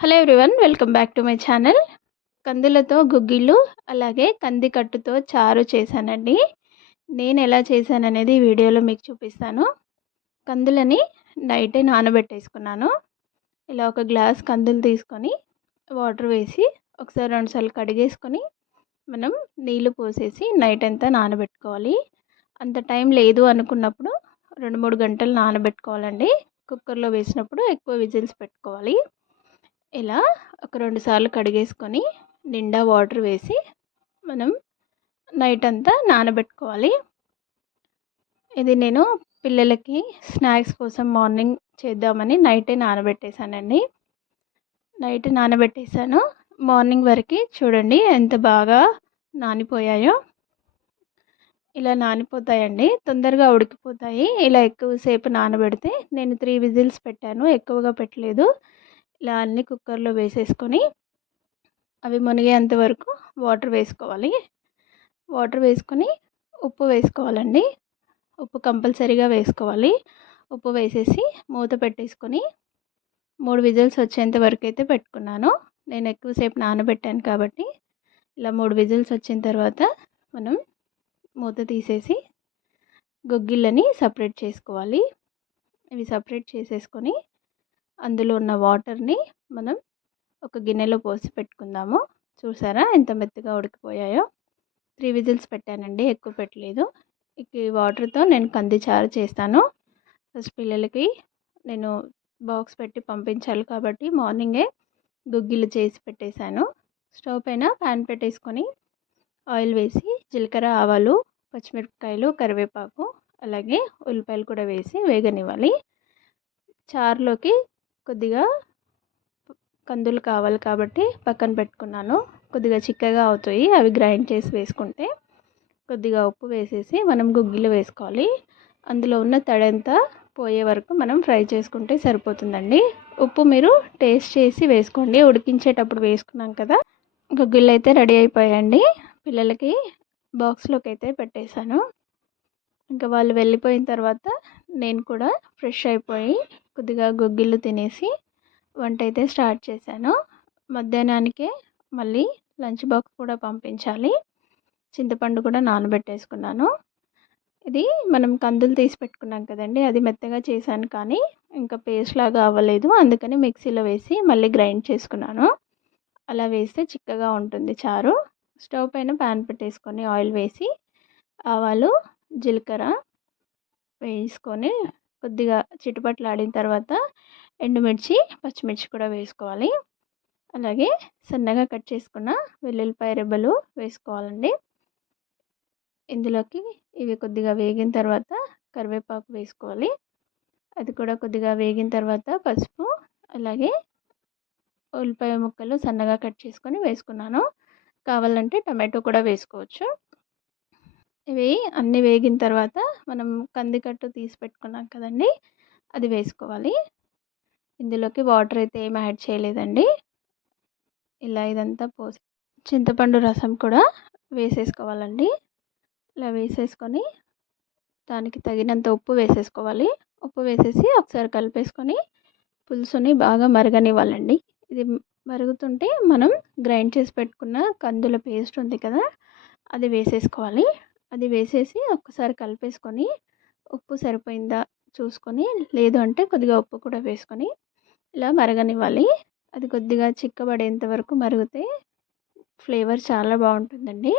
Hello everyone, welcome back to my channel. కందులతో గుగ్గిళ్ళు అలాగే కంది కట్టుతో చారు చేశానండి. నేను ఎలా చేశాననేది ఈ వీడియోలో మీకు చూపిస్తాను. కందులని నైటే నానబెట్టేసుకున్నాను. ఇలా ఒక గ్లాస్ కందులు తీసుకొని వాటర్ వేసి ఒకసారి 2 సార్లు కడిగేసుకొని మనం నీళ్లు పోసేసి నైట్ అంతా నానబెట్టుకోవాలి. అంత టైం లేదు అనుకున్నప్పుడు 2-3 గంటలు నానబెట్టుకోవాలండి. కుక్కర్లో వేసినప్పుడు ఎక్కువ విజిల్స్ పెట్టుకోవాలి. ఇలా ఒక 2 సార్లు కడిగేసుకొని నిండా వాటర్ వేసి మనం నైట్ అంతా నానబెట్టుకోవాలి. ఇది నేను పిల్లలకి స్నాక్స్ కోసం మార్నింగ్ చేద్దామని నైటే నానబెట్టేశానండి. నైట్ నానబెట్టేశాను. మార్నింగ్ వరకు చూడండి ఎంత బాగా నానిపోయాయో. ఇలా నానిపోతాయండి, తొందరగా ఉడికిపోతాయి. ఇలా ఎక్కువసేపు నానబెడితే నేను 3 విజిల్స్ పెట్టాను, ఎక్కువగా పెట్టలేదు. ఇలా అన్ని కుక్కర్లో వేసేసుకొని అవి మునిగేంత వరకు వాటర్ వేసుకోవాలి. వాటర్ వేసుకొని ఉప్పు వేసుకోవాలండి. ఉప్పు కంపల్సరీగా వేసుకోవాలి. ఉప్పు వేసేసి మూత పెట్టేసుకొని 3 విజిల్స్ వచ్చేంత వరకు అయితే పెట్టుకున్నాను. నేను ఎక్కువసేపు నానబెట్టాను కాబట్టి ఇలా 3 విజిల్స్ వచ్చిన తర్వాత మనం మూత తీసేసి గుగ్గిళ్ళని సపరేట్ చేసుకోవాలి. ఇవి సపరేట్ చేసేసుకొని అందులో ఉన్న వాటర్ని మనం ఒక గిన్నెలో పోసి పెట్టుకుందాము. చూసారా ఎంత మెత్తగా ఉడికిపోయాయో. 3 విజిల్స్ పెట్టానండి, ఎక్కువ పెట్టలేదు. ఈ వాటర్తో నేను కంది చారు చేస్తాను. ఫస్ట్ పిల్లలకి నేను బాక్స్ పెట్టి పంపించాలి కాబట్టి మార్నింగే గుగ్గిళ్ళు చేసి పెట్టేశాను. స్టవ్ పైన ప్యాన్ పెట్టేసుకొని ఆయిల్ వేసి జీలకర్ర, ఆవాలు, పచ్చిమిరపకాయలు, కరివేపాకు అలాగే ఉల్లిపాయలు కూడా వేసి వేగనివ్వాలి. చారులోకి కొద్దిగా కందులు కావాలి కాబట్టి పక్కన పెట్టుకున్నాను. కొద్దిగా చిక్కగా అవుతాయి, అవి గ్రైండ్ చేసి వేసుకుంటే. కొద్దిగా ఉప్పు వేసేసి మనం గుగ్గిళ్ళు వేసుకోవాలి. అందులో ఉన్న తడంతా పోయే వరకు మనం ఫ్రై చేసుకుంటే సరిపోతుందండి. ఉప్పు మీరు టేస్ట్ చేసి వేసుకోండి. ఉడికించేటప్పుడు వేసుకున్నాం కదా. గుగ్గిళ్ళు అయితే రెడీ అయిపోయాయండి. పిల్లలకి బాక్స్లోకి అయితే పెట్టేశాను. ఇంకా వాళ్ళు వెళ్ళిపోయిన తర్వాత నేను కూడా ఫ్రెష్ అయిపోయి కొద్దిగా గుగ్గిళ్ళు తినేసి వంట అయితే స్టార్ట్ చేశాను. మధ్యాహ్నానికే మళ్ళీ లంచ్ బాక్స్ కూడా పంపించాలి. చింతపండు కూడా నానబెట్టేసుకున్నాను. ఇది మనం కందులు తీసి పెట్టుకున్నాం కదండి, అది మెత్తగా చేశాను కానీ ఇంకా పేస్ట్ లాగా అవ్వలేదు. అందుకని మిక్సీలో వేసి మళ్ళీ గ్రైండ్ చేసుకున్నాను. అలా వేస్తే చిక్కగా ఉంటుంది చారు. స్టవ్ పైన ప్యాన్ పెట్టేసుకొని ఆయిల్ వేసి ఆవాలు, జీలకర్ర వేసుకొని కొద్దిగా చిటపట్లాడిన తర్వాత ఎండుమిర్చి, పచ్చిమిర్చి కూడా వేసుకోవాలి. అలాగే సన్నగా కట్ చేసుకున్న వెల్లుల్లిపాయ రెబ్బలు వేసుకోవాలండి. ఇందులోకి ఇవి కొద్దిగా వేగిన తర్వాత కరివేపాకు వేసుకోవాలి. అది కూడా కొద్దిగా వేగిన తర్వాత పసుపు, అలాగే ఉల్లిపాయ ముక్కలు సన్నగా కట్ చేసుకొని వేసుకున్నాను. కావాలంటే టమాటో కూడా వేసుకోవచ్చు. ఇవి అన్నీ వేగిన తర్వాత మనం కందికట్టు తీసి పెట్టుకున్నాం కదండి, అది వేసుకోవాలి. ఇందులోకి వాటర్ అయితే ఏం యాడ్ చేయలేదండి. ఇలా ఇదంతా పోసి చింతపండు రసం కూడా వేసేసుకోవాలండి. ఇలా వేసేసుకొని దానికి తగినంత ఉప్పు వేసేసుకోవాలి. ఉప్పు వేసేసి ఒకసారి కలిపేసుకొని పులుసుని బాగా మరగనివ్వాలండి. ఇది మరుగుతుంటే మనం గ్రైండ్ చేసి పెట్టుకున్న కందుల పేస్ట్ ఉంది కదా, అది వేసేసుకోవాలి. అది వేసేసి ఒక్కసారి కలిపేసుకొని ఉప్పు సరిపోయిందా చూసుకొని, లేదు అంటే కొద్దిగా ఉప్పు కూడా వేసుకొని ఇలా మరగనివ్వాలి. అది కొద్దిగా చిక్కబడేంత వరకు మరిగితే ఫ్లేవర్ చాలా బాగుంటుందండి.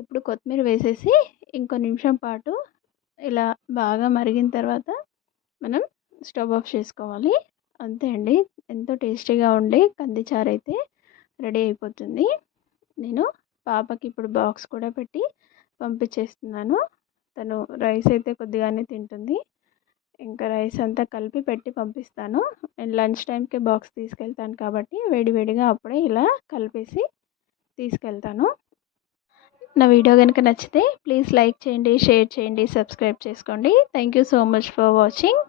ఇప్పుడు కొత్తిమీర వేసేసి ఇంకో నిమిషం పాటు ఇలా బాగా మరిగిన తర్వాత మనం స్టవ్ ఆఫ్ చేసుకోవాలి. అంతే అండి, ఎంతో టేస్టీగా ఉండే కంది చారు అయితే రెడీ అయిపోతుంది. నేను పాపకి ఇప్పుడు బాక్స్ కూడా పెట్టి పంపించేస్తున్నాను. తను రైస్ అయితే కొద్దిగానే తింటుంది. ఇంకా రైస్ అంతా కలిపి పెట్టి పంపిస్తాను. నేను లంచ్ టైంకి బాక్స్ తీసుకెళ్తాను కాబట్టి వేడివేడిగా అప్పుడే ఇలా కలిపేసి తీసుకెళ్తాను. నా వీడియో కనుక నచ్చితే ప్లీజ్ లైక్ చేయండి, షేర్ చేయండి, సబ్స్క్రైబ్ చేసుకోండి. Thank you so much for watching.